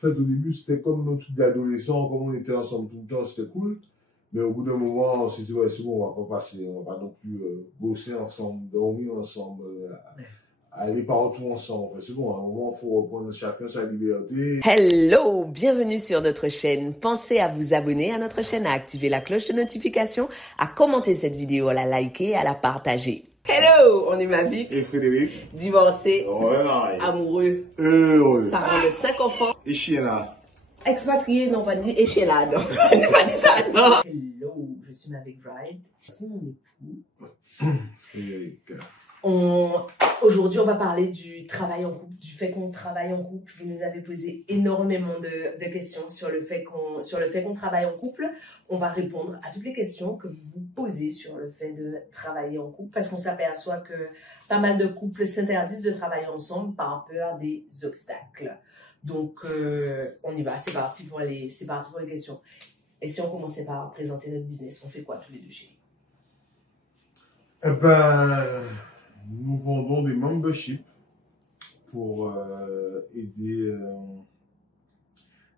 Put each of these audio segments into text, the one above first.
fait, au début, c'était comme nos trucs d'adolescents, comme on était ensemble tout le temps, c'était cool. Mais au bout d'un moment, on s'est dit, ouais, c'est bon, on va pas passer, on va pas non plus bosser ensemble, dormir ensemble, aller partout ensemble. Enfin, c'est bon, à un moment, il faut reprendre chacun sa liberté. Hello, bienvenue sur notre chaîne. Pensez à vous abonner à notre chaîne, à activer la cloche de notification, à commenter cette vidéo, à la liker, à la partager. Hello, on est Mavic. Et Frédéric. Divorcé, Voilà. amoureux, Heureux. parent de 5 enfants. Et chien là. Expatrié, non pas dit, et chez là, non. On n'a pas dit ça, non. Hello, je suis Mavic Wright. C'est mon époux. Frédéric. Aujourd'hui, on va parler du travail en couple, du fait qu'on travaille en couple. Vous nous avez posé énormément de questions sur le fait qu'on travaille en couple. On va répondre à toutes les questions que vous vous posez sur le fait de travailler en couple, parce qu'on s'aperçoit que pas mal de couples s'interdisent de travailler ensemble par peur des obstacles. Donc, on y va. C'est parti pour les questions. Et si on commençait par présenter notre business, on fait quoi tous les deux, chérie? Eh ben, nous vendons des memberships pour aider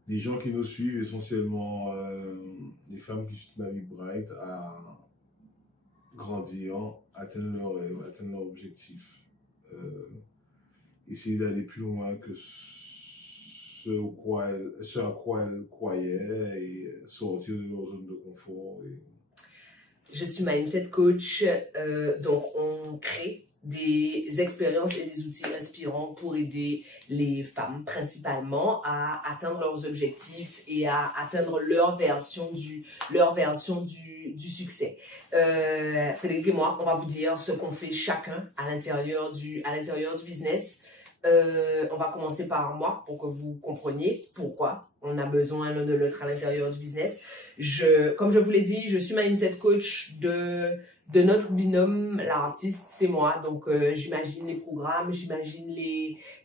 les gens qui nous suivent, essentiellement les femmes qui suivent Mavic Wright, à grandir, atteindre leurs rêves, atteindre leurs objectifs, essayer d'aller plus loin que ce à quoi elles croyaient et sortir de leur zone de confort. Je suis mindset coach, donc on crée des expériences et des outils inspirants pour aider les femmes principalement à atteindre leurs objectifs et à atteindre leur version du succès. Frédéric et moi, on va vous dire ce qu'on fait chacun à l'intérieur du business. On va commencer par moi pour que vous compreniez pourquoi on a besoin l'un de l'autre à l'intérieur du business. Comme je vous l'ai dit, je suis mindset coach de notre binôme, l'artiste, c'est moi. Donc, j'imagine les programmes, j'imagine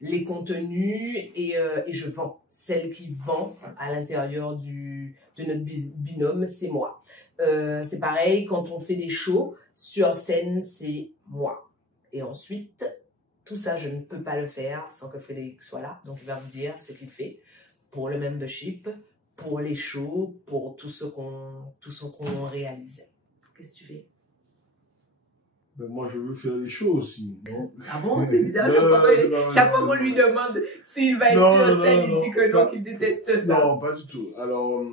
les contenus et je vends. Celle qui vend à l'intérieur de notre binôme, c'est moi. C'est pareil, quand on fait des shows, sur scène, c'est moi. Et ensuite, tout ça, je ne peux pas le faire sans que Frédéric soit là. Donc, il va vous dire ce qu'il fait pour le membership, pour les shows, pour tout ce qu'on réalise. Qu'est-ce que tu fais? Ben moi, je veux faire les choses aussi. Non? Ah bon? C'est bizarre. Chaque fois qu'on lui demande s'il va être sur scène, il dit que non, qu'il déteste ça. Non, pas du tout. Alors,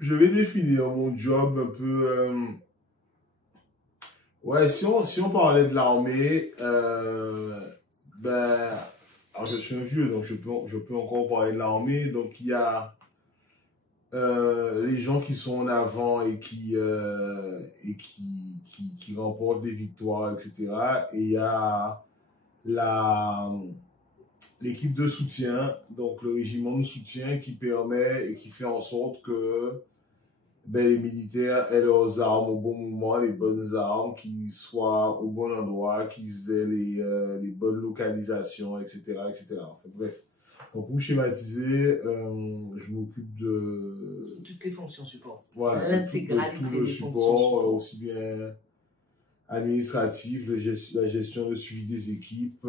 je vais définir mon job un peu... Ouais, si on parlait de l'armée, ben, alors je suis un vieux, donc je peux encore parler de l'armée. Donc il y a les gens qui sont en avant et qui remportent des victoires, etc. Et il y a l'équipe de soutien, donc le régiment de soutien qui permet et qui fait en sorte que les militaires aient leurs armes au bon moment, les bonnes armes, qu'ils soient au bon endroit, qu'ils aient les bonnes localisations, etc., etc. Enfin, bref. Donc, pour schématiser, je m'occupe de... toutes les fonctions support. Voilà. L'intégralité tout le des support, fonctions support. aussi bien administratif, la gestion de suivi des équipes,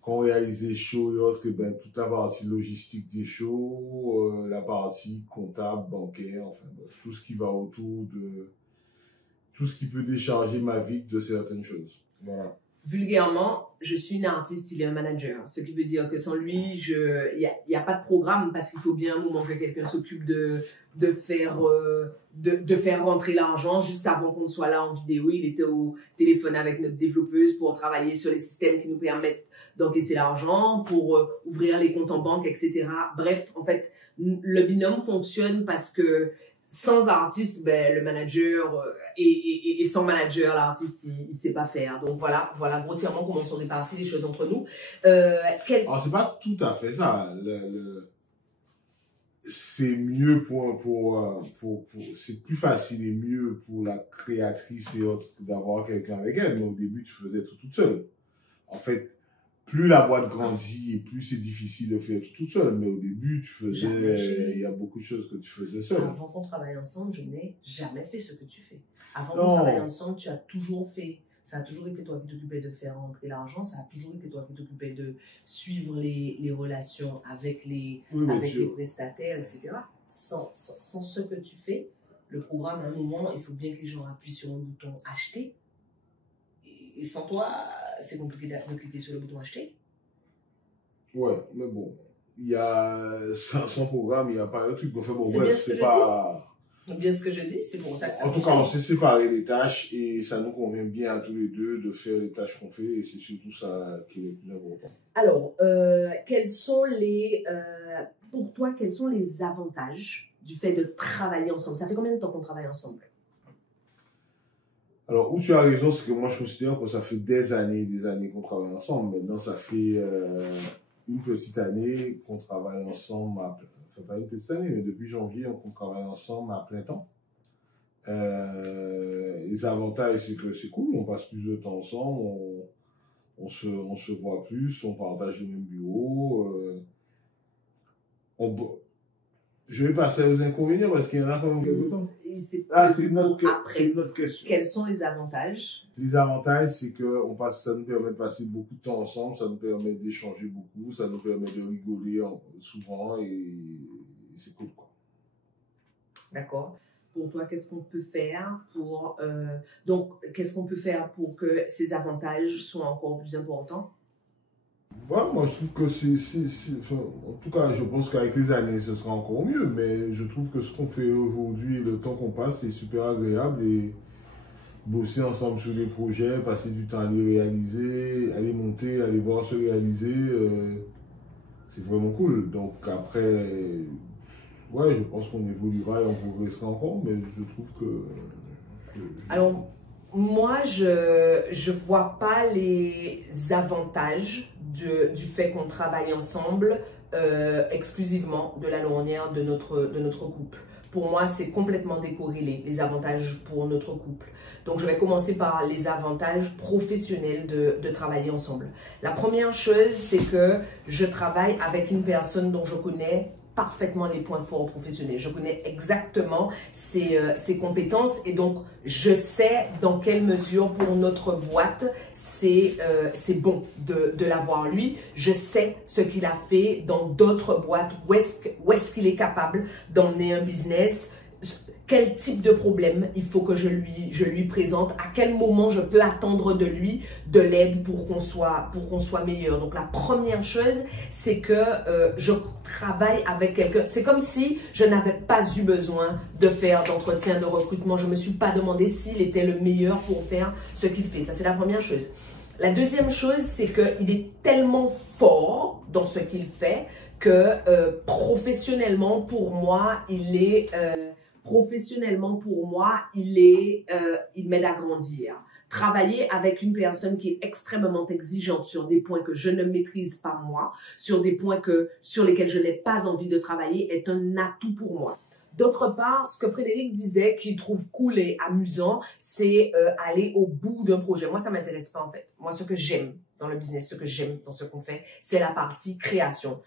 quand on réalise des shows et autres, toute la partie logistique des shows, la partie comptable, bancaire, enfin bref, tout ce qui va autour de... tout ce qui peut décharger ma vie de certaines choses. Voilà. Vulgairement, je suis une artiste, il est un manager. Ce qui veut dire que sans lui, il y a pas de programme parce qu'il faut bien un moment que quelqu'un s'occupe de faire rentrer l'argent. Juste avant qu'on soit là en vidéo, il était au téléphone avec notre développeuse pour travailler sur les systèmes qui nous permettent d'encaisser l'argent, pour ouvrir les comptes en banque, etc. Bref, en fait, le binôme fonctionne parce que sans artiste, le manager et sans manager, l'artiste, il sait pas faire. Donc voilà grossièrement comment sont réparties les choses entre nous. Alors c'est pas tout à fait ça. C'est mieux c'est plus facile et mieux pour la créatrice et autres d'avoir quelqu'un avec elle. Mais au début, tu faisais tout toute seule. En fait, plus la boîte grandit et plus c'est difficile de faire tout toute seule. Mais au début, il y a beaucoup de choses que tu faisais seule. Avant qu'on travaille ensemble, je n'ai jamais fait ce que tu fais. Avant qu'on travaille ensemble, tu as toujours fait Ça a toujours été toi qui t'occupais de faire rentrer l'argent, ça a toujours été toi qui t'occupais de suivre les relations avec les prestataires, etc. Sans ce que tu fais, le programme, à un moment, il faut bien que les gens appuient sur un bouton acheter. Et sans toi, c'est compliqué de cliquer sur le bouton acheter. Ouais, mais bon, il y a sans programme, il n'y a pas de truc. Enfin, bon, c'est bref, c'est pas. C'est bien ce que je dis, c'est pour ça que ça En tout cas, on s'est séparé les tâches et ça nous convient bien à tous les deux de faire les tâches qu'on fait et c'est surtout ça qui est le plus important. Alors, pour toi, quels sont les avantages du fait de travailler ensemble? Ça fait combien de temps qu'on travaille ensemble? Alors, où tu as raison, c'est que moi, je considère que ça fait des années qu'on travaille ensemble. Maintenant, ça fait une petite année qu'on travaille ensemble, enfin pas une petite année, mais depuis janvier, on travaille ensemble à plein temps. Les avantages, c'est que c'est cool, on passe plus de temps ensemble, on se voit plus, on partage le même bureau. Je vais passer aux inconvénients parce qu'il y en a quand même quelques temps. C'est notre question. Quels sont les avantages? Les avantages, c'est que ça nous permet de passer beaucoup de temps ensemble, ça nous permet d'échanger beaucoup, ça nous permet de rigoler souvent et c'est cool, quoi. D'accord. Pour toi, qu'est-ce qu'on peut faire qu'est-ce qu'on peut faire pour que ces avantages soient encore plus importants? Ouais, moi, je trouve que en tout cas, je pense qu'avec les années, ce sera encore mieux, mais je trouve que ce qu'on fait aujourd'hui, le temps qu'on passe, c'est super agréable et bosser ensemble sur des projets, passer du temps à les réaliser, à les monter, à les voir se réaliser, c'est vraiment cool. Donc après, ouais, je pense qu'on évoluera et on progressera encore, mais je trouve que Alors, moi, je vois pas les avantages du fait qu'on travaille ensemble exclusivement de la manière de notre couple. Pour moi, c'est complètement décorrélé, les avantages pour notre couple. Donc, je vais commencer par les avantages professionnels de travailler ensemble. La première chose, c'est que je travaille avec une personne dont je connais parfaitement les points forts professionnels. Je connais exactement ses compétences et donc je sais dans quelle mesure pour notre boîte c'est bon de l'avoir lui. Je sais ce qu'il a fait dans d'autres boîtes, où est-ce qu'il est capable d'emmener un business, quel type de problème il faut que je lui présente, à quel moment je peux attendre de lui de l'aide pour qu'on soit meilleur. Donc la première chose, c'est que je travaille avec quelqu'un. C'est comme si je n'avais pas eu besoin de faire d'entretien de recrutement. Je ne me suis pas demandé s'il était le meilleur pour faire ce qu'il fait. Ça, c'est la première chose. La deuxième chose, c'est qu'il est tellement fort dans ce qu'il fait que professionnellement, pour moi, il m'aide à grandir. Travailler avec une personne qui est extrêmement exigeante sur des points que je ne maîtrise pas moi, sur des points sur lesquels je n'ai pas envie de travailler, est un atout pour moi. D'autre part, ce que Frédéric disait qu'il trouve cool et amusant, c'est aller au bout d'un projet. Moi, ça ne m'intéresse pas en fait. Moi, ce que j'aime dans le business, ce que j'aime dans ce qu'on fait, c'est la partie création.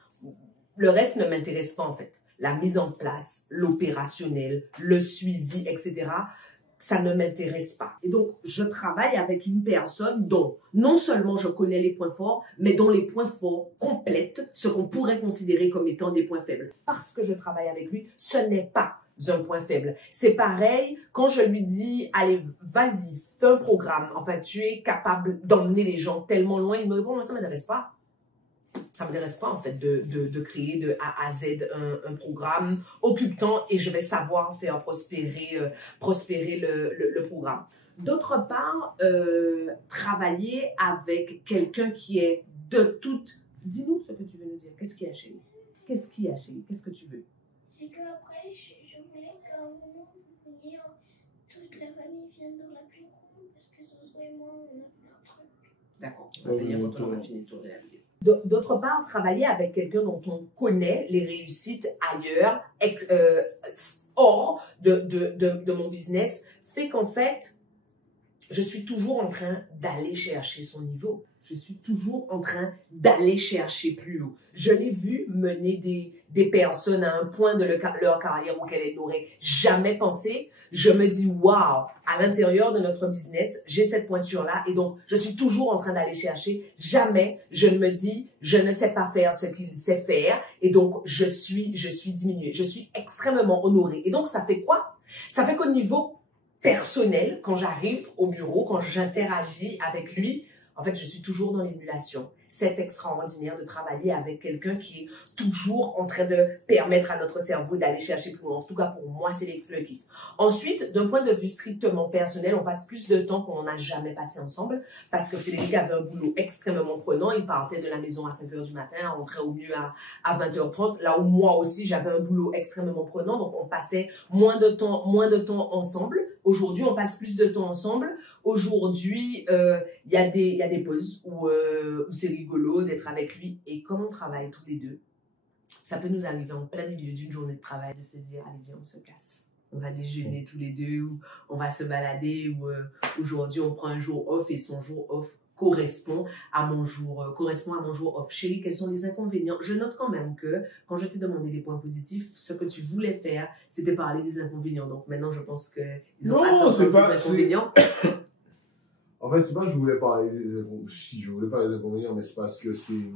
Le reste ne m'intéresse pas en fait. La mise en place, l'opérationnel, le suivi, etc., ça ne m'intéresse pas. Et donc, je travaille avec une personne dont non seulement je connais les points forts, mais dont les points forts complètent ce qu'on pourrait considérer comme étant des points faibles. Parce que je travaille avec lui, ce n'est pas un point faible. C'est pareil quand je lui dis, allez, vas-y, fais un programme. Enfin, tu es capable d'emmener les gens tellement loin. Il me répond, moi, ça ne m'intéresse pas. Ça ne m'intéresse pas en fait de créer de A à Z un programme. Occupe-temps et je vais savoir faire prospérer le programme. D'autre part, travailler avec quelqu'un qui est de toute... Dis-nous ce que tu veux nous dire. Qu'est-ce qu'il y a chez lui? Qu'est-ce qu'il y a chez lui? Qu'est-ce que tu veux? C'est qu'après, je voulais qu'à un moment, vous veniez, toute la famille vienne dans la plus grande parce que Zozo et moi, on a fait un truc. D'accord, on va venir quand on va finir de tourner la vidéo. D'autre part, travailler avec quelqu'un dont on connaît les réussites ailleurs, hors de mon business, fait qu'en fait, je suis toujours en train d'aller chercher son niveau. Je suis toujours en train d'aller chercher plus haut. Je l'ai vu mener des personnes à un point de leur carrière auquel elles n'auraient jamais pensé. Je me dis, waouh, à l'intérieur de notre business, j'ai cette pointure-là et donc je suis toujours en train d'aller chercher. Jamais je ne me dis, je ne sais pas faire ce qu'il sait faire et donc je suis diminuée. Je suis extrêmement honorée. Et donc ça fait quoi? Ça fait qu'au niveau personnel, quand j'arrive au bureau, quand j'interagis avec lui, en fait, je suis toujours dans l'émulation. C'est extraordinaire de travailler avec quelqu'un qui est toujours en train de permettre à notre cerveau d'aller chercher plus loin. En tout cas, pour moi, c'est le kiff. Ensuite, d'un point de vue strictement personnel, on passe plus de temps qu'on n'a jamais passé ensemble parce que Frédéric avait un boulot extrêmement prenant. Il partait de la maison à 5 h du matin, rentrait au mieux à 20 h 30. Là où moi aussi, j'avais un boulot extrêmement prenant. Donc, on passait moins de temps ensemble. Aujourd'hui, on passe plus de temps ensemble. Aujourd'hui, il y a des pauses où c'est rigolo d'être avec lui. Et comme on travaille tous les deux, ça peut nous arriver en plein milieu d'une journée de travail de se dire, allez, viens, on se casse. On va déjeuner tous les deux, ou on va se balader, ou aujourd'hui, on prend un jour off et son jour off correspond à mon jour off. Chérie, quels sont les inconvénients? Je note quand même que quand je t'ai demandé les points positifs, ce que tu voulais faire, c'était parler des inconvénients. Donc maintenant, je pense qu'ils ont attendu des inconvénients. En fait, c'est pas que je voulais parler des inconvénients. Si, je voulais parler des inconvénients, mais c'est parce que c'est...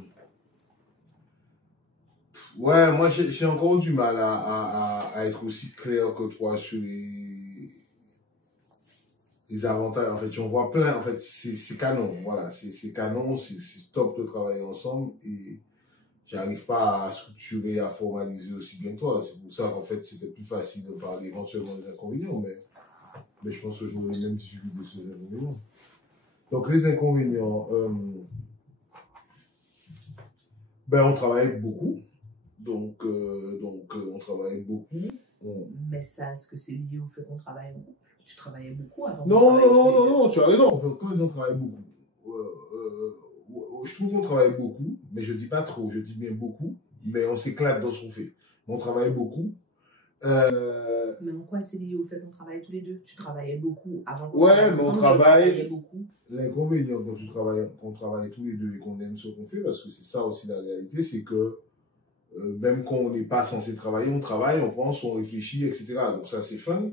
Ouais, moi, j'ai encore du mal à être aussi clair que toi sur les avantages. En fait, j'en vois plein. En fait, c'est canon. Voilà, c'est canon, c'est top de travailler ensemble. Et j'arrive pas à structurer, à formaliser aussi bien que toi. C'est pour ça qu'en fait, c'était plus facile de parler éventuellement des inconvénients. Mais je pense que j'aurai les mêmes difficultés sur les inconvénients. Donc, les inconvénients, on travaille beaucoup. Donc, on travaille beaucoup. Mais ça, est-ce que c'est lié au fait qu'on travaille beaucoup? Tu travaillais beaucoup avant? Non, tu as raison. En fait, quand on travaille beaucoup, je trouve qu'on travaille beaucoup, mais je dis pas trop, je dis bien beaucoup, mais on s'éclate dans ce qu'on fait. On travaille beaucoup. Mais en quoi c'est lié au fait qu'on travaille tous les deux? Tu travaillais beaucoup avant qu'on travaille ensemble, on travaille beaucoup. L'inconvénient quand qu'on travaille tous les deux et qu'on aime ce qu'on fait, parce que c'est ça aussi la réalité, c'est que même quand on n'est pas censé travailler, on travaille, on pense, on réfléchit, etc. Donc ça, c'est fun.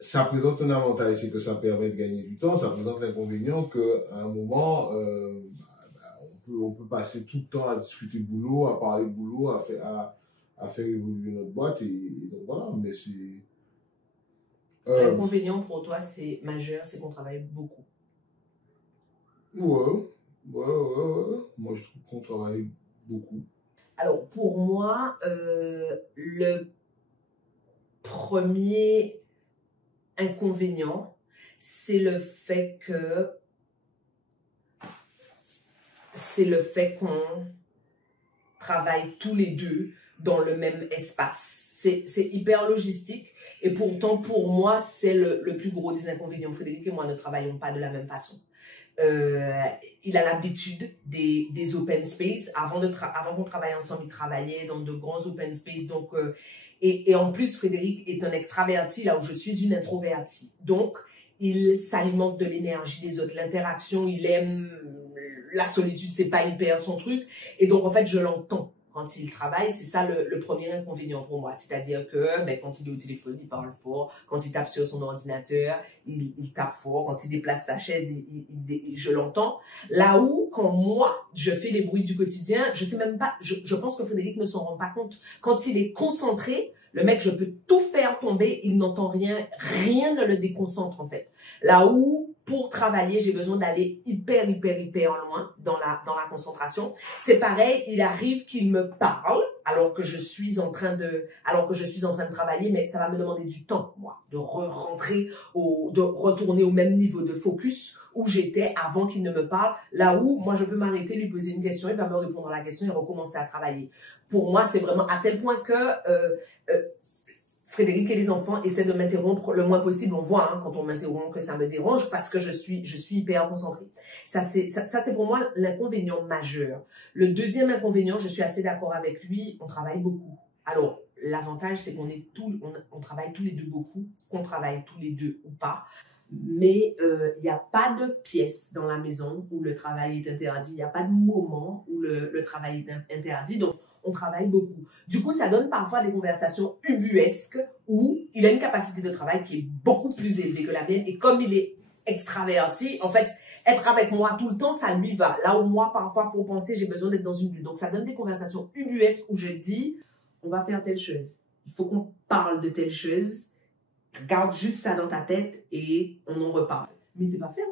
Ça présente un avantage, c'est que ça permet de gagner du temps. Ça présente l'inconvénient qu'à un moment, on peut passer tout le temps à discuter boulot, à parler boulot, à faire évoluer notre boîte. Et donc voilà, mais c'est... L'inconvénient pour toi, c'est majeur, c'est qu'on travaille beaucoup. Ouais. Moi, je trouve qu'on travaille beaucoup. Alors, pour moi, le premier inconvénient, c'est le fait qu'on travaille tous les deux dans le même espace. C'est hyper logistique et pourtant, pour moi, c'est le plus gros des inconvénients. Frédéric et moi ne travaillons pas de la même façon. Il a l'habitude des open space. Avant qu'on travaille ensemble, il travaillait dans de grands open space. Donc, et en plus, Frédéric est un extraverti là où je suis une introvertie. Donc, il s'alimente de l'énergie des autres, l'interaction, il aime la solitude, c'est pas hyper son truc. Et donc, en fait, je l'entends quand il travaille. C'est ça le premier inconvénient pour moi. C'est-à-dire que quand il est au téléphone, il parle fort. Quand il tape sur son ordinateur, il tape fort. Quand il déplace sa chaise, je l'entends. Là où, quand moi, je fais les bruits du quotidien, je sais même pas, je pense que Frédéric ne s'en rend pas compte. Quand il est concentré, le mec, je peux tout faire tomber, il n'entend rien, rien ne le déconcentre en fait. Là où, pour travailler, j'ai besoin d'aller hyper loin dans la concentration. C'est pareil, il arrive qu'il me parle alors que je suis en train de travailler, mais ça va me demander du temps, moi, de retourner au même niveau de focus où j'étais avant qu'il ne me parle. Là où, moi, je peux m'arrêter, lui poser une question, il va me répondre à la question et recommencer à travailler. Pour moi, c'est vraiment à tel point que Frédéric et les enfants essaient de m'interrompre le moins possible. On voit quand on m'interrompt que ça me dérange parce que je suis hyper concentrée. Ça c'est pour moi l'inconvénient majeur. Le deuxième inconvénient, je suis assez d'accord avec lui, on travaille beaucoup. Alors, l'avantage, c'est qu'on travaille tous les deux beaucoup, qu'on travaille tous les deux ou pas. mais il n'y a pas de pièce dans la maison où le travail est interdit. Il n'y a pas de moment où le travail est interdit. Donc, on travaille beaucoup. Du coup, ça donne parfois des conversations ubuesques où il a une capacité de travail qui est beaucoup plus élevée que la mienne. Et comme il est extraverti, en fait, être avec moi tout le temps, ça lui va. Là où moi, parfois, pour penser, j'ai besoin d'être dans une bulle. Donc, ça donne des conversations ubuesques où je dis, on va faire telle chose. Il faut qu'on parle de telle chose. Garde juste ça dans ta tête et on en reparle. Mais c'est pas fait, hein?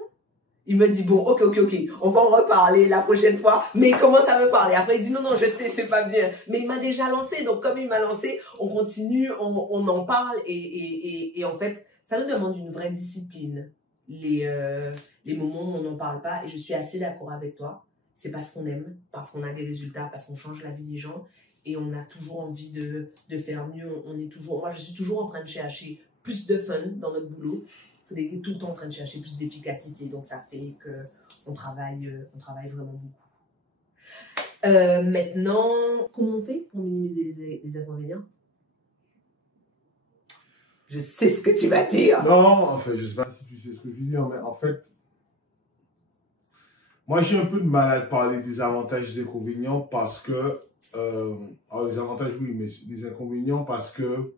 Il me dit, bon, ok, on va en reparler la prochaine fois, mais il commence à me parler. Après, il dit, non, je sais, c'est pas bien. Mais il m'a déjà lancé, donc comme il m'a lancé, on continue, on en parle et en fait, ça nous demande une vraie discipline. Les moments où on n'en parle pas, et je suis assez d'accord avec toi, c'est parce qu'on aime, parce qu'on a des résultats, parce qu'on change la vie des gens et on a toujours envie de faire mieux. Moi, je suis toujours en train de chercher plus de fun dans notre boulot. On est tout le temps en train de chercher plus d'efficacité. Donc, ça fait qu'on travaille vraiment beaucoup. Maintenant, comment on fait pour minimiser les inconvénients? Je sais ce que tu vas dire. Non, en fait, je ne sais pas si tu sais ce que je veux dire, mais en fait, moi, j'ai un peu de mal à parler des avantages et des inconvénients parce que, alors les avantages, oui, mais les inconvénients parce que,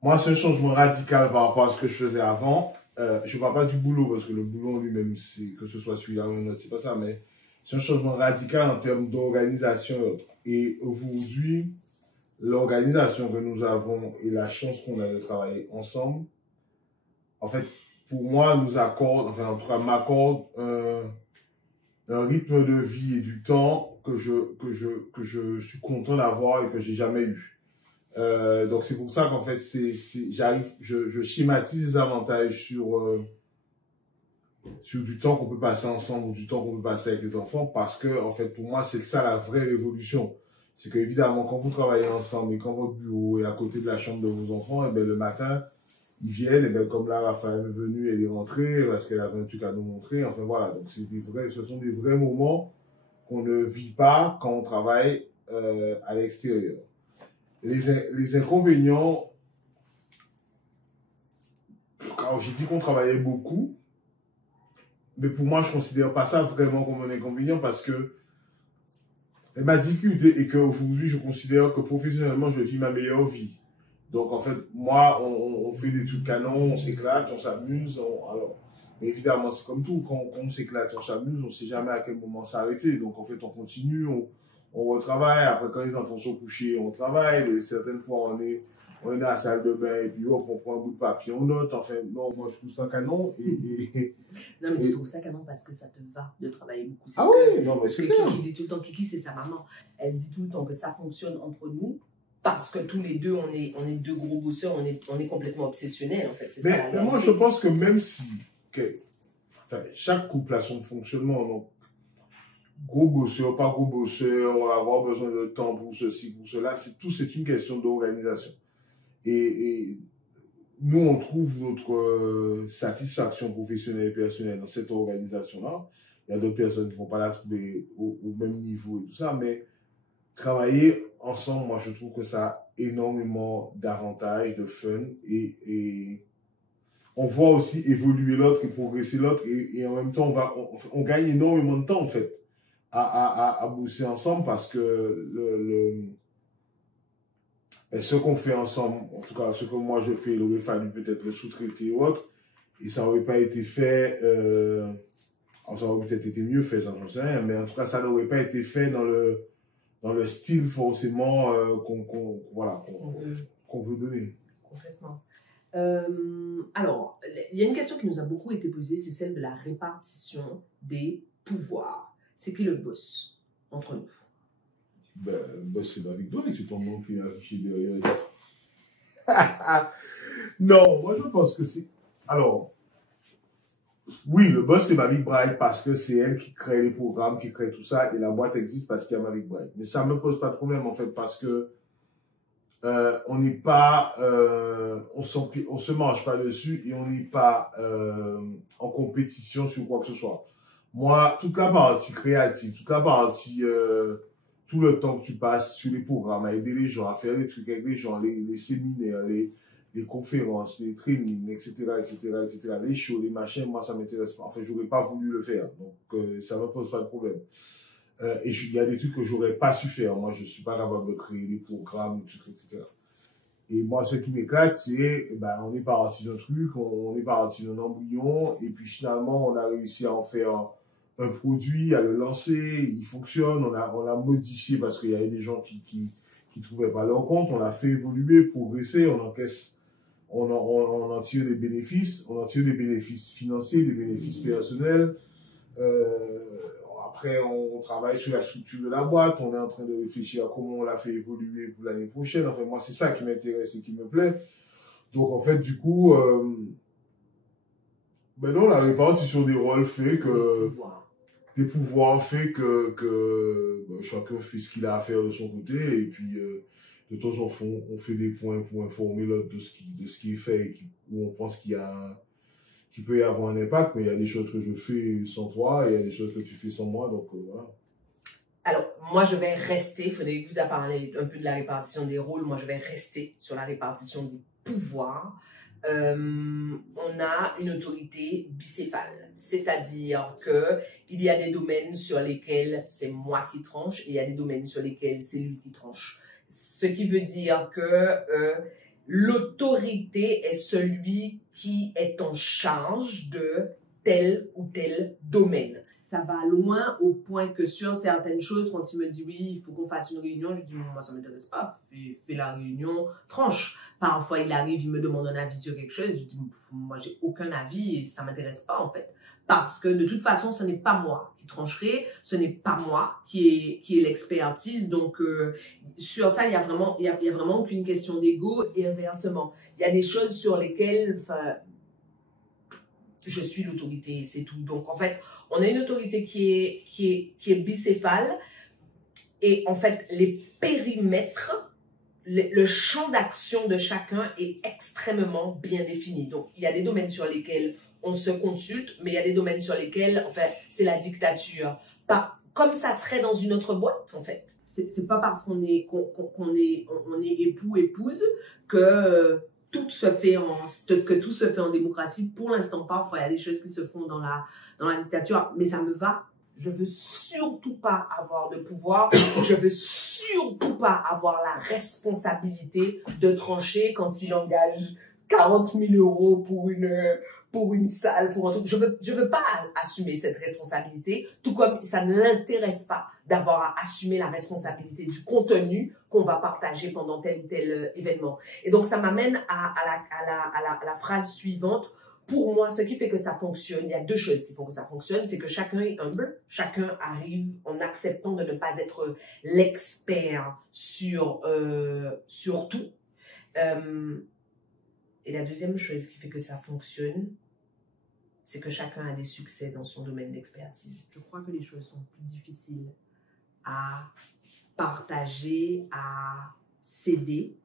moi, c'est un changement radical par rapport à ce que je faisais avant. Je ne parle pas du boulot, parce que le boulot en lui-même, que ce soit celui-là ou un autre, c'est pas ça, mais c'est un changement radical en termes d'organisation et autres. Et aujourd'hui, l'organisation que nous avons et la chance qu'on a de travailler ensemble, en fait, pour moi, nous accorde, enfin, en tout cas, m'accorde un rythme de vie et du temps que je suis content d'avoir et que j'ai jamais eu. Donc c'est pour ça qu'en fait je schématise les avantages sur du temps qu'on peut passer ensemble ou du temps qu'on peut passer avec les enfants parce que en fait pour moi c'est ça la vraie révolution. C'est que évidemment quand vous travaillez ensemble et quand votre bureau est à côté de la chambre de vos enfants, et bien le matin ils viennent et bien comme là Raphaël est venue, elle est rentrée parce qu'elle avait un truc à nous montrer. Enfin voilà, donc ce sont des vrais moments qu'on ne vit pas quand on travaille à l'extérieur. Les inconvénients, quand j'ai dit qu'on travaillait beaucoup, mais pour moi, je ne considère pas ça vraiment comme un inconvénient parce que ma difficulté est qu'aujourd'hui, je considère que professionnellement, je vis ma meilleure vie. Donc, en fait, moi, on fait des trucs canons, on s'éclate, on s'amuse. Alors, mais évidemment, c'est comme tout, quand on s'éclate, on s'amuse, on ne sait jamais à quel moment s'arrêter. Donc, en fait, on continue, on retravaille. Après, quand les enfants sont couchés, on travaille. Et certaines fois, on est à la salle de bain et puis hop, on prend un bout de papier, on note. Enfin, non, moi, je trouve ça canon. Non, mais tu trouves ça canon parce que ça te va de travailler beaucoup. Ah oui, non, mais c'est clair. Kiki dit tout le temps, Kiki, c'est sa maman. Elle dit tout le temps que ça fonctionne entre nous parce que tous les deux, on est deux gros bosseurs, on est complètement obsessionnels, en fait. Mais moi, je pense que même si chaque couple a son fonctionnement, donc gros bosseur, pas gros bosseur, on va avoir besoin de temps pour ceci, pour cela, c'est une question d'organisation. Et nous, on trouve notre satisfaction professionnelle et personnelle dans cette organisation-là. Il y a d'autres personnes qui ne vont pas la trouver au même niveau et tout ça, mais travailler ensemble, moi, je trouve que ça a énormément d'avantages, de fun, et on voit aussi évoluer l'autre et progresser l'autre, et en même temps, on gagne énormément de temps, en fait, à bosser ensemble, parce que ce qu'on fait ensemble, en tout cas, ce que moi je fais, il aurait fallu peut-être le sous-traiter ou autre, et ça n'aurait pas été fait, ça aurait peut-être été mieux fait, j'en sais rien, mais en tout cas, ça n'aurait pas été fait dans le style forcément qu'on veut donner. Complètement. Alors, il y a une question qui nous a beaucoup été posée, c'est celle de la répartition des pouvoirs. C'est qui le boss entre nous? Ben, le boss, c'est David Boy, c'est ton nom qui est affiché derrière. Non, moi je pense que c'est... Alors, oui, le boss, c'est Mavic Bright parce que c'est elle qui crée les programmes, qui crée tout ça, et la boîte existe parce qu'il y a Mavic Bright. Mais ça ne me pose pas de problème, en fait, parce que on n'est pas... on se mange pas dessus et on n'est pas en compétition sur quoi que ce soit. Moi, toute la partie créative, toute la partie... tout le temps que tu passes sur les programmes, à aider les gens, à faire des trucs avec les gens, les séminaires, les conférences, les trainings, etc., les shows, les machins, moi, ça m'intéresse pas. Enfin, j'aurais pas voulu le faire. Donc, ça me pose pas de problème. Et il y a des trucs que j'aurais pas su faire. Moi, je suis pas capable de créer des programmes, etc. Et moi, ce qui m'éclate, c'est, ben, on est parti d'un truc, on est parti d'un embryon, et puis finalement, on a réussi à en faire un produit, à le lancer, il fonctionne, on a modifié parce qu'il y avait des gens qui trouvaient pas leur compte, on l'a fait évoluer, progresser, on encaisse, on en tire des bénéfices, on en tire des bénéfices financiers, des bénéfices personnels. Après, on travaille sur la structure de la boîte, on est en train de réfléchir à comment on la fait évoluer pour l'année prochaine. Enfin, moi, c'est ça qui m'intéresse et qui me plaît. Donc, en fait, du coup, ben non, la répartition des rôles fait que, des pouvoirs fait que ben, chacun fait ce qu'il a à faire de son côté. Et puis, de temps en temps, on fait des points pour informer l'autre de ce qui est fait et où on pense qu'il peut y avoir un impact, mais il y a des choses que je fais sans toi et il y a des choses que tu fais sans moi, donc voilà. Alors, moi, je vais rester, Frédéric vous a parlé un peu de la répartition des rôles, moi, je vais rester sur la répartition des pouvoirs. On a une autorité bicéphale, c'est-à-dire qu'il y a des domaines sur lesquels c'est moi qui tranche et il y a des domaines sur lesquels c'est lui qui tranche. Ce qui veut dire que l'autorité est celui qui est en charge de tel ou tel domaine. Ça va loin au point que sur certaines choses, quand il me dit oui, il faut qu'on fasse une réunion, je dis moi ça ne m'intéresse pas, fais la réunion, tranche. Parfois il arrive, il me demande un avis sur quelque chose, je dis moi j'ai aucun avis et ça ne m'intéresse pas en fait. Parce que de toute façon, ce n'est pas moi qui trancherai, ce n'est pas moi qui est l'expertise. Donc, sur ça, il y a vraiment aucune question d'ego et inversement. Il y a des choses sur lesquelles, enfin, je suis l'autorité, c'est tout. Donc, en fait, on a une autorité qui est bicéphale et en fait, les périmètres, le champ d'action de chacun est extrêmement bien défini. Donc, il y a des domaines sur lesquels on se consulte, mais il y a des domaines sur lesquels, en fait, c'est la dictature. Pas comme ça serait dans une autre boîte, en fait. C'est pas parce qu'on est époux, épouse que tout se fait en démocratie. Pour l'instant, parfois, il y a des choses qui se font dans la dictature, mais ça me va. Je veux surtout pas avoir de pouvoir. Je veux surtout pas avoir la responsabilité de trancher quand il engage 40 000 € pour une salle, pour un truc. Je veux pas assumer cette responsabilité, tout comme ça ne l'intéresse pas d'avoir à assumer la responsabilité du contenu qu'on va partager pendant tel ou tel événement. Et donc, ça m'amène à la phrase suivante. Pour moi, ce qui fait que ça fonctionne, il y a deux choses qui font que ça fonctionne, c'est que chacun est humble, chacun arrive en acceptant de ne pas être l'expert sur tout. Et la deuxième chose qui fait que ça fonctionne, c'est que chacun a des succès dans son domaine d'expertise. Je crois que les choses sont plus difficiles à partager, à céder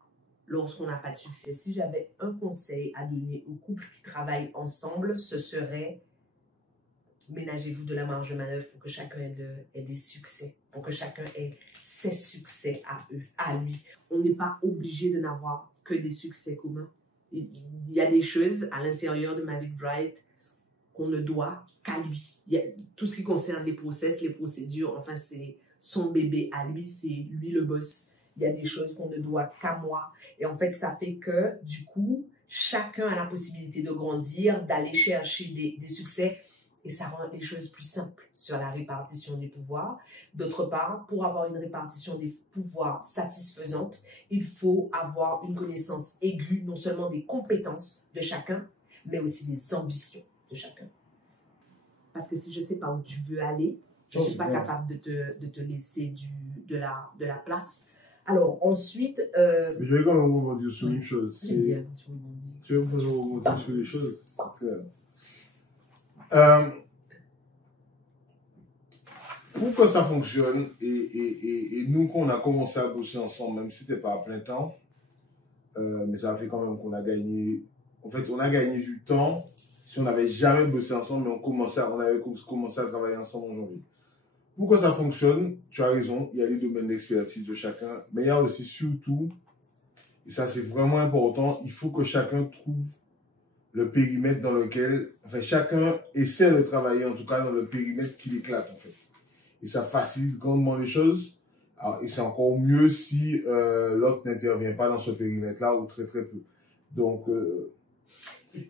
lorsqu'on n'a pas de succès. Si j'avais un conseil à donner aux couples qui travaillent ensemble, ce serait ménagez-vous de la marge de manœuvre pour que chacun ait des succès, pour que chacun ait ses succès à lui. On n'est pas obligé de n'avoir que des succès communs. Il y a des choses à l'intérieur de Mavic Bright qu'on ne doit qu'à lui. Il y a tout ce qui concerne les process, les procédures, enfin c'est son bébé à lui, c'est lui le boss. Il y a des choses qu'on ne doit qu'à moi. Et en fait, ça fait que, du coup, chacun a la possibilité de grandir, d'aller chercher des succès. Et ça rend les choses plus simples sur la répartition des pouvoirs. D'autre part, pour avoir une répartition des pouvoirs satisfaisante, il faut avoir une connaissance aiguë, non seulement des compétences de chacun, mais aussi des ambitions de chacun. Parce que si je ne sais pas où tu veux aller, je ne suis pas capable de te laisser de la place. Alors, ensuite... Je vais quand même rebondir sur une chose. J'aime bien quand tu rebondis. Tu veux me rebondir sur les choses? Pourquoi ça fonctionne et nous, quand on a commencé à bosser ensemble, même si ce n'était pas à plein temps, mais ça a fait quand même qu'on a gagné... En fait, on a gagné du temps si on n'avait jamais bossé ensemble, mais on avait commencé à travailler ensemble en janvier. Pourquoi ça fonctionne? Tu as raison, il y a les domaines d'expertise de chacun, mais il y a aussi surtout, et ça c'est vraiment important, il faut que chacun trouve le périmètre dans lequel, enfin chacun essaie de travailler en tout cas dans le périmètre qui l'éclate en fait. Et ça facilite grandement les choses. Alors, et c'est encore mieux si l'autre n'intervient pas dans ce périmètre-là ou très très peu. Donc,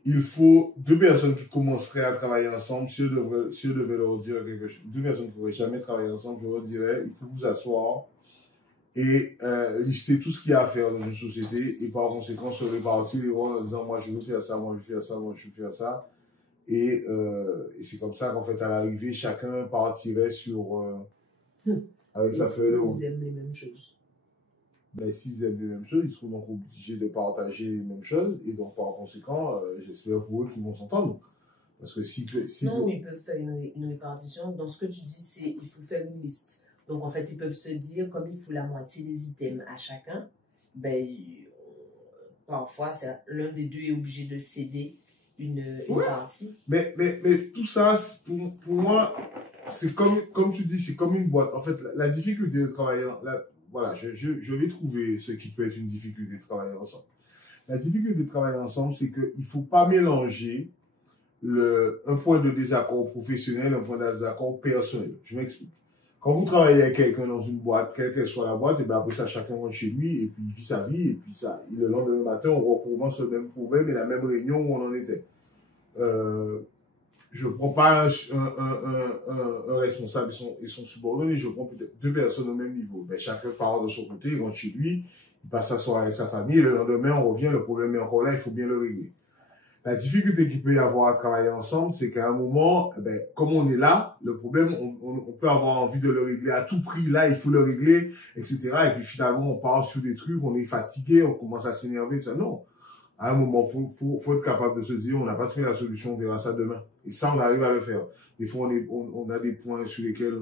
il faut deux personnes qui commenceraient à travailler ensemble. Si je devais leur dire quelque chose, deux personnes qui ne pourraient jamais travailler ensemble, je leur dirais, il faut vous asseoir et lister tout ce qu'il y a à faire dans une société et par conséquent se répartir les rôles en disant moi je veux faire ça, moi je veux faire ça, moi je veux faire ça. Et c'est comme ça qu'en fait à l'arrivée, chacun partirait sur avec sa feuille de route. Ils aiment les mêmes choses. Ben, s'ils aiment les mêmes choses, ils seront donc obligés de partager les mêmes choses. Et donc, par conséquent, j'espère pour eux qu'ils vont s'entendre. Parce que si non, ils peuvent faire une répartition. Dans ce que tu dis, c'est il faut faire une liste. Donc, en fait, ils peuvent se dire, comme il faut la moitié des items à chacun, ben, parfois, l'un des deux est obligé de céder une partie. Mais tout ça, pour moi, c'est comme tu dis, c'est comme une boîte. En fait, la difficulté de travailler, voilà, je vais trouver ce qui peut être une difficulté de travailler ensemble. La difficulté de travailler ensemble, c'est qu'il ne faut pas mélanger un point de désaccord professionnel, un point de désaccord personnel. Je m'explique. Quand vous travaillez avec quelqu'un dans une boîte, quelle qu'elle soit la boîte, et bien après ça, chacun rentre chez lui, et puis il vit sa vie, et puis ça, le lendemain matin, on recommence le même problème et la même réunion où on en était. Je ne prends pas un responsable et son subordonné, je prends peut-être deux personnes au même niveau. Ben, chacun part de son côté, il rentre chez lui, il passe s'asseoir avec sa famille, et le lendemain, on revient, le problème est encore là, il faut bien le régler. La difficulté qu'il peut y avoir à travailler ensemble, c'est qu'à un moment, ben, comme on est là, le problème, on peut avoir envie de le régler à tout prix. Là, il faut le régler, etc. Et puis finalement, on part sur des trucs, on est fatigué, on commence à s'énerver. Non. À un moment, faut être capable de se dire, on n'a pas trouvé la solution, on verra ça demain. Et ça, on arrive à le faire. Des fois, on a des points sur lesquels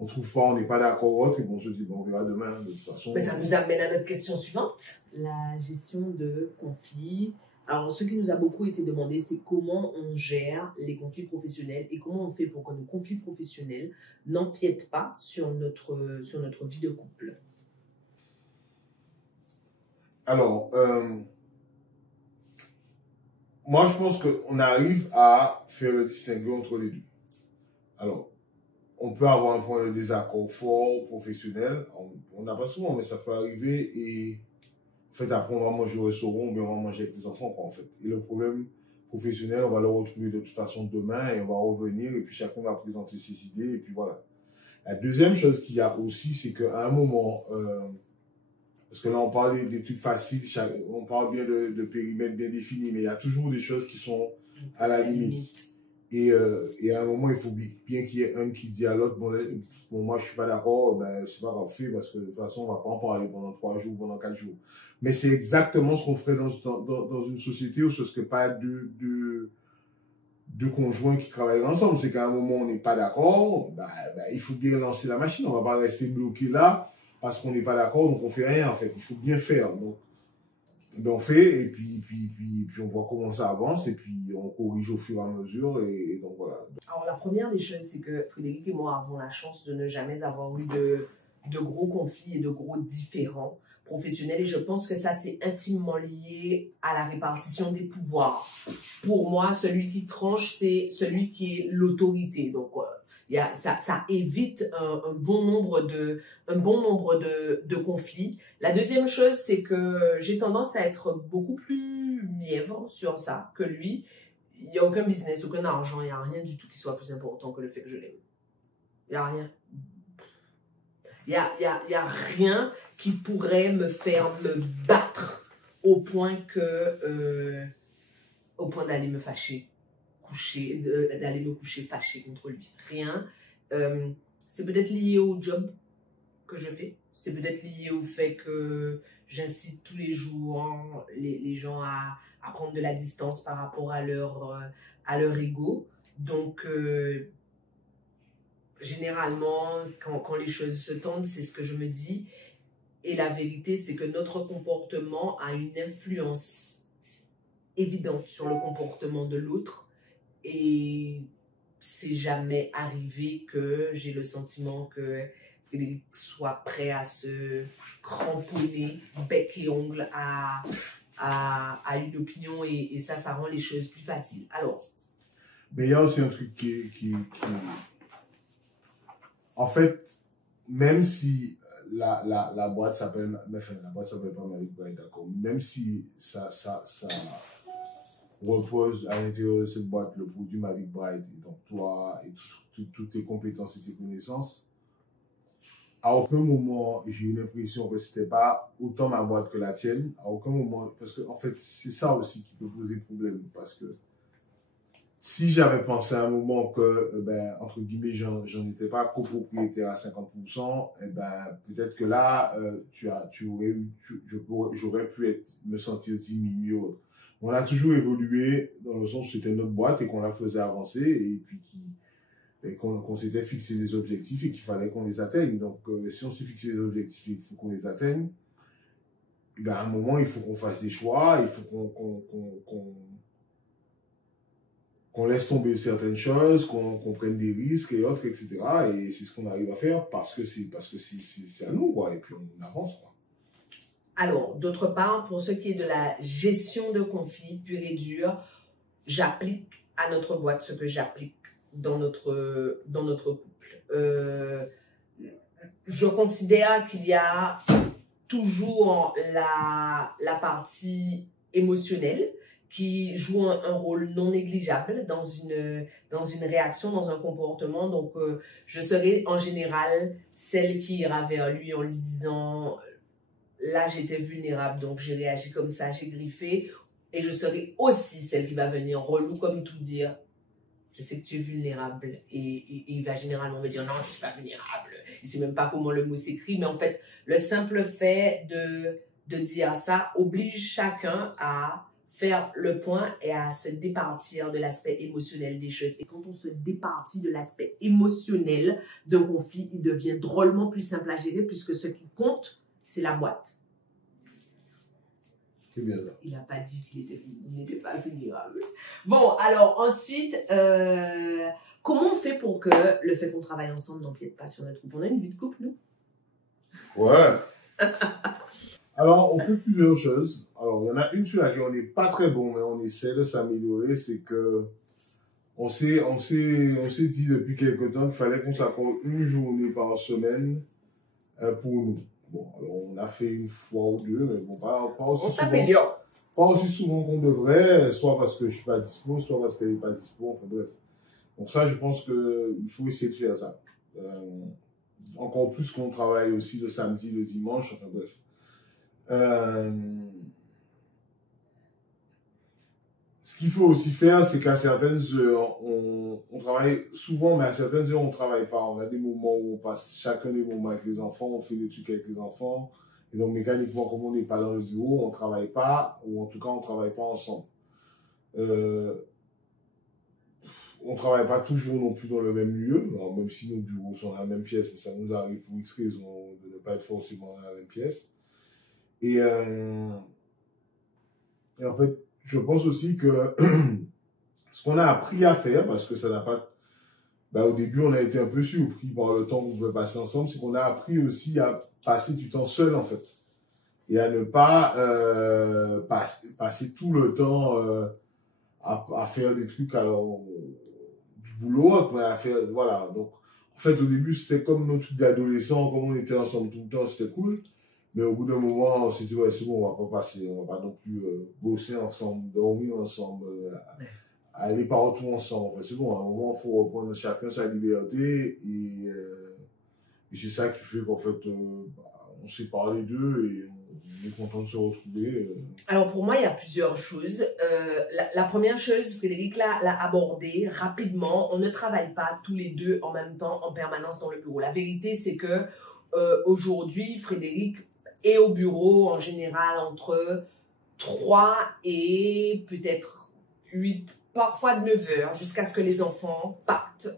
on trouve pas, on n'est pas d'accord, et bon, on se dit, bon, on verra demain, de toute façon. Mais ça nous amène à notre question suivante. La gestion de conflits. Alors, ce qui nous a beaucoup été demandé, c'est comment on gère les conflits professionnels et comment on fait pour que nos conflits professionnels n'empiètent pas sur notre vie de couple. Alors, moi, je pense qu'on arrive à faire le distinguo entre les deux. Alors, on peut avoir un point de désaccord fort, professionnel. On n'a pas souvent, mais ça peut arriver et en fait, après, on va manger au restaurant ou bien on va manger avec les enfants, quoi, en fait. Et le problème professionnel, on va le retrouver de toute façon demain et on va revenir et puis chacun va présenter ses idées et puis voilà. La deuxième chose qu'il y a aussi, c'est qu'à un moment, parce que là, on parle des trucs faciles, on parle bien de périmètres bien définis, mais il y a toujours des choses qui sont à la limite. Et à un moment, il faut bien qu'il y ait un qui dit à l'autre, bon, moi, je suis pas d'accord, ben, c'est pas grave, fait, parce que de toute façon, on va pas en parler pendant 3 jours, pendant 4 jours. Mais c'est exactement ce qu'on ferait dans une société où ce serait pas deux conjoints qui travaillent ensemble. C'est qu'à un moment, on n'est pas d'accord, il faut bien lancer la machine. On va pas rester bloqué là parce qu'on n'est pas d'accord, donc on fait rien, en fait. Il faut bien faire. Donc on fait, et puis on voit comment ça avance, et puis on corrige au fur et à mesure, et donc voilà. Alors, la première des choses, c'est que Frédéric et moi avons la chance de ne jamais avoir eu de gros conflits et de gros différends professionnels, et je pense que ça, c'est intimement lié à la répartition des pouvoirs. Pour moi, celui qui tranche, c'est celui qui est l'autorité. Donc, ça évite un bon nombre de conflits. La deuxième chose, c'est que j'ai tendance à être beaucoup plus mièvre sur ça que lui. Il n'y a aucun business, aucun argent, il n'y a rien du tout qui soit plus important que le fait que je l'aime. Il n'y a rien. Il y a rien qui pourrait me faire me battre au point d'aller me fâcher. D'aller me coucher fâché contre lui. Rien. C'est peut-être lié au job que je fais. C'est peut-être lié au fait que j'incite tous les jours les gens à prendre de la distance par rapport à leur ego. Donc, généralement, quand les choses se tendent, c'est ce que je me dis. Et la vérité, c'est que notre comportement a une influence évidente sur le comportement de l'autre. Et c'est jamais arrivé que j'ai le sentiment que Frédéric soit prêt à se cramponner bec et ongle à une opinion et ça rend les choses plus faciles. Alors. Mais il y a aussi un truc en fait, même si la boîte s'appelle, enfin, la boîte s'appelle pas Mavic Bright, d'accord, même si ça repose à l'intérieur de cette boîte le produit Mavic Bright, et donc toi et toutes tes compétences et tes connaissances, à aucun moment j'ai eu l'impression que c'était pas autant ma boîte que la tienne, à aucun moment, parce que en fait c'est ça aussi qui peut poser problème, parce que si j'avais pensé à un moment que, ben, entre guillemets, j'en étais pas copropriétaire à 50%, eh ben, peut-être que là, j'aurais pu me sentir diminué. On a toujours évolué dans le sens où c'était notre boîte et qu'on la faisait avancer et puis qu'on s'était fixé des objectifs et qu'il fallait qu'on les atteigne. Donc, si on s'est fixé des objectifs et qu'il faut qu'on les atteigne, eh ben, à un moment, il faut qu'on fasse des choix, il faut qu'on laisse tomber certaines choses, qu'on prenne des risques et autres, etc. Et c'est ce qu'on arrive à faire parce que c'est à nous, quoi. Et puis on avance, quoi. Alors, d'autre part, pour ce qui est de la gestion de conflits pur et dur, j'applique à notre boîte ce que j'applique dans notre couple. Je considère qu'il y a toujours la partie émotionnelle qui joue un rôle non négligeable dans une réaction, dans un comportement. Donc, je serai en général celle qui ira vers lui en lui disant « là, j'étais vulnérable, donc j'ai réagi comme ça, j'ai griffé ». Et je serai aussi celle qui va venir relou comme tout dire « je sais que tu es vulnérable ». Et il va généralement me dire « non, je ne suis pas vulnérable ». Il ne sait même pas comment le mot s'écrit, mais en fait, le simple fait de dire ça oblige chacun à faire le point et à se départir de l'aspect émotionnel des choses. Et quand on se départit de l'aspect émotionnel d'un conflit, il devient drôlement plus simple à gérer puisque ce qui compte, c'est la boîte. C'est bien ça. Il n'a pas dit qu'il n'était pas vulnérable. Bon, alors ensuite, comment on fait pour que le fait qu'on travaille ensemble n'empiète pas sur notre couple? On a une vie de couple, nous? Ouais. Alors, on fait plusieurs choses. Alors, il y en a une sur laquelle on n'est pas très bon, mais on essaie de s'améliorer. C'est que on s'est dit depuis quelque temps qu'il fallait qu'on s'accorde une journée par semaine pour nous. Bon, alors on a fait une fois ou deux, mais bon, pas aussi on souvent. s'améliore. Pas aussi souvent qu'on devrait, soit parce que je suis pas dispo, soit parce qu'elle n'est pas dispo, enfin bref. Donc ça, je pense qu'il faut essayer de faire ça. Encore plus qu'on travaille aussi le samedi, le dimanche, enfin bref. Ce qu'il faut aussi faire, c'est qu'à certaines heures, on travaille souvent, mais à certaines heures, on ne travaille pas. On a des moments où on passe chacun des moments avec les enfants, on fait des trucs avec les enfants. Et donc, mécaniquement, comme on n'est pas dans le bureau, on ne travaille pas, ou en tout cas, on ne travaille pas ensemble. On ne travaille pas toujours non plus dans le même lieu, alors même si nos bureaux sont dans la même pièce, mais ça nous arrive pour X raisons de ne pas être forcément dans la même pièce. Et en fait, je pense aussi que ce qu'on a appris à faire, parce que ça n'a pas... au début, on a été un peu surpris par le temps qu'on pouvait passer ensemble, c'est qu'on a appris aussi à passer du temps seul, en fait. Et à ne pas passer tout le temps à faire des trucs, alors, du boulot, mais à faire... Voilà. Donc, en fait, au début, c'était comme nos trucs d'adolescents, comme on était ensemble tout le temps, c'était cool. Mais au bout d'un moment, on s'est dit, ouais, c'est bon, on va pas passer, on va pas non plus bosser ensemble, dormir ensemble, aller partout ensemble. Enfin, c'est bon, à un moment, il faut reprendre chacun sa liberté et c'est ça qui fait qu'en fait, on s'est parlé d'eux et on est content de se retrouver. Alors, pour moi, il y a plusieurs choses. La première chose, Frédéric l'a abordé rapidement. On ne travaille pas tous les deux en même temps, en permanence dans le bureau. La vérité, c'est que aujourd'hui, Frédéric est au bureau en général entre 3 et peut-être 8, parfois 9 heures, jusqu'à ce que les enfants partent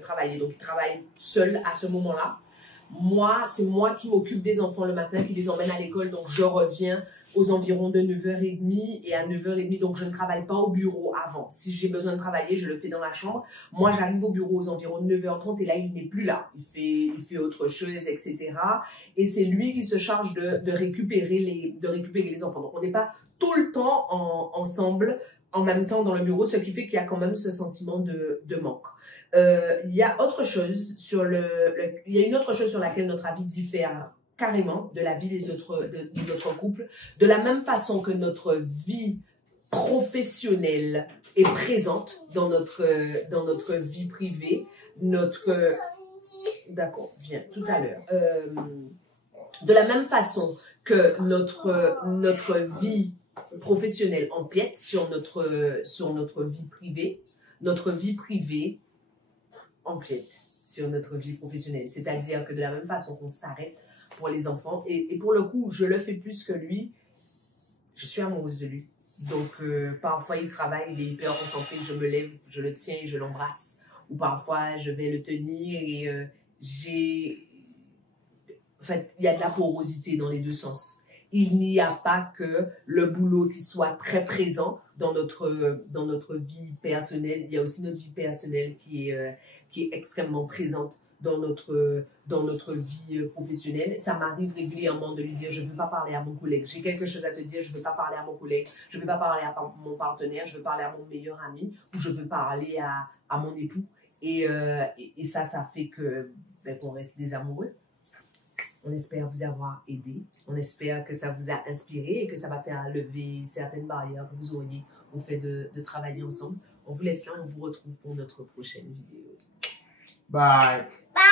travailler. Donc, il travaille seul à ce moment-là. Moi, c'est moi qui m'occupe des enfants le matin, qui les emmène à l'école. Donc, je reviens aux environs de 9h30 et à 9h30. Donc, je ne travaille pas au bureau avant. Si j'ai besoin de travailler, je le fais dans la chambre. Moi, j'arrive au bureau aux environs de 9h30 et là, il n'est plus là. Il fait autre chose, etc. Et c'est lui qui se charge de récupérer les enfants. Donc, on n'est pas tout le temps ensemble en même temps dans le bureau, ce qui fait qu'il y a quand même ce sentiment de manque. Il y a autre chose il y a une autre chose sur laquelle notre avis diffère carrément de la vie des autres couples, de la même façon que notre vie professionnelle est présente dans notre vie privée, d'accord, viens tout à l'heure. De la même façon que notre vie professionnelle empiète sur notre vie privée, notre vie privée empiète sur notre vie professionnelle. C'est-à-dire que de la même façon qu'on s'arrête pour les enfants, et pour le coup, je le fais plus que lui, je suis amoureuse de lui. Donc, parfois, il travaille, il est hyper concentré, je me lève, je le tiens et je l'embrasse. Ou parfois, je vais le tenir et en fait, il y a de la porosité dans les deux sens. Il n'y a pas que le boulot qui soit très présent dans notre vie personnelle. Il y a aussi notre vie personnelle qui est extrêmement présente dans notre vie professionnelle. Ça m'arrive régulièrement de lui dire, je ne veux pas parler à mon collègue. J'ai quelque chose à te dire, je ne veux pas parler à mon collègue. Je ne veux pas parler à mon partenaire. Je veux parler à mon meilleur ami ou je veux parler à mon époux. Et ça fait qu'on reste des amoureux. On espère vous avoir aidé. On espère que ça vous a inspiré et que ça va faire lever certaines barrières que vous auriez au fait de travailler ensemble. On vous laisse là, on vous retrouve pour notre prochaine vidéo. Bye. Bye.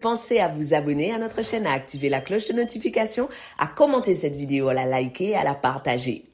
Pensez à vous abonner à notre chaîne, à activer la cloche de notification, à commenter cette vidéo, à la liker et à la partager.